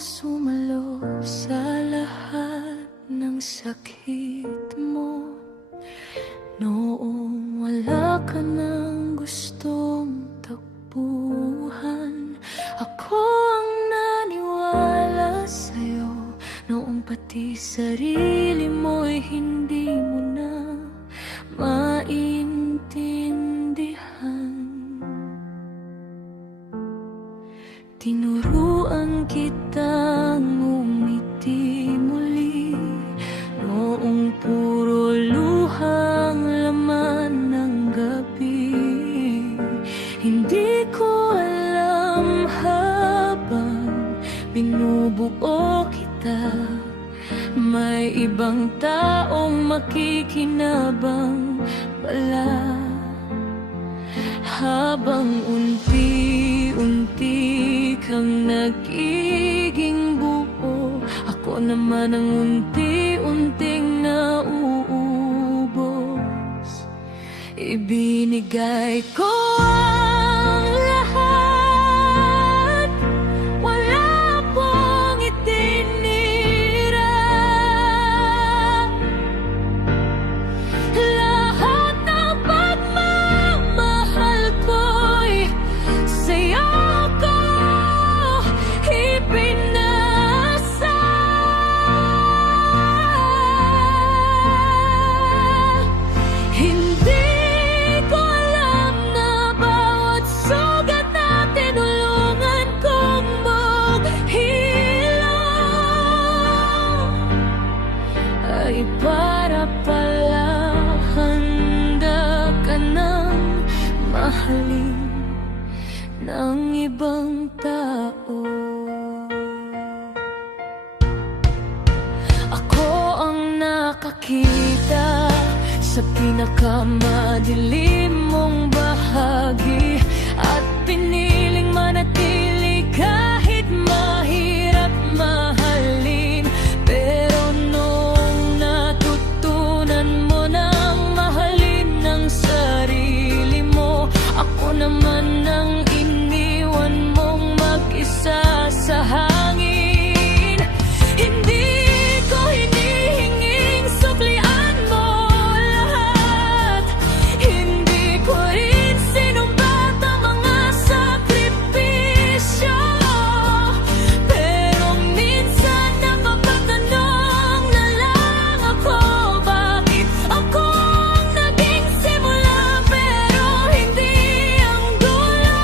sumalo sa lahat ng sakit mo. Noong wala ka nang gustong takbuhan, ako ang naniwala sa'yo. Noong pati sarili mo'y hindi mo na maintindihan. Tinuruan kitang umiti muli, noong puro luhang laman ng gabi. Hindi ko alam habang binubuo kita, may ibang taong makikinabang pala. Habang unti-unti kang nagiging buo, ako naman ang unti-unting nauubos. Ibinigay ko ang lahat, wala pong itinira. Lahat ng pagmamahal ko'y sa'yo ko ipinasa. Hindi ko alam na bawat sugat na tinulungan kong maghilom ay para pala handa ka nang mahalin ng ibang tao. Ako ang nakakita sa pinakamadilim mong bahagi at piniling manatili kahit mahirap mahalin. Pero noong natutunan mo nang mahalin ng sarili mo, ako naman ang iniwan mong mag-isa sa hangin. Hindi ko hinihinging suklian mo lahat, hindi ko rin sinumbat ang mga sakripisyo. Pero minsan napapatanong na lang ako, bakit ako ang naging simula pero hindi ang dulo.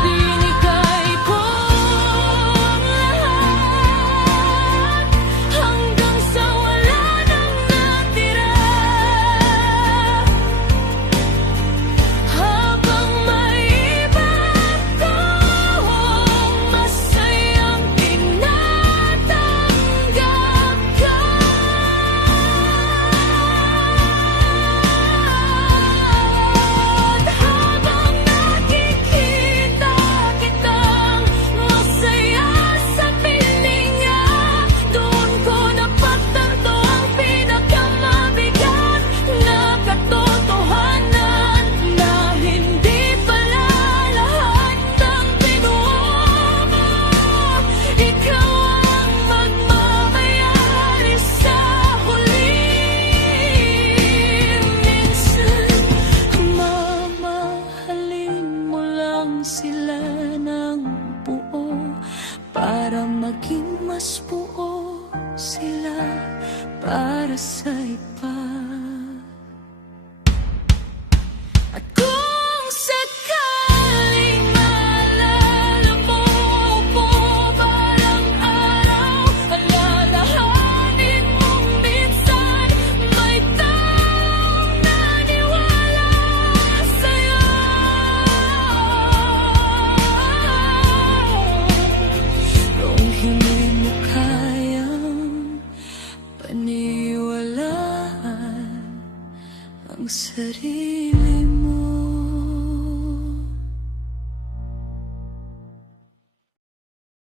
Ibinigay ko ang lahat hanggang sa wala nang natira. Habang may iba akong masayang tinatanggap ka. At habang nakikita kitang masaya sa pilinga, doon ko napagtanto ang pinakamabigat na katotohanan, na hindi pala lahat ng binuo mo ikaw ang magmamayari sa huli. Minsan mamahalin mo lang sila ng buo para maging mas buo sila para sa iba. At kung sakaling maalala mo ko balang araw, alalahanin mong minsan may taong naniwala sa'yo. Noong hindi mo kayang paniwalaan ang sarili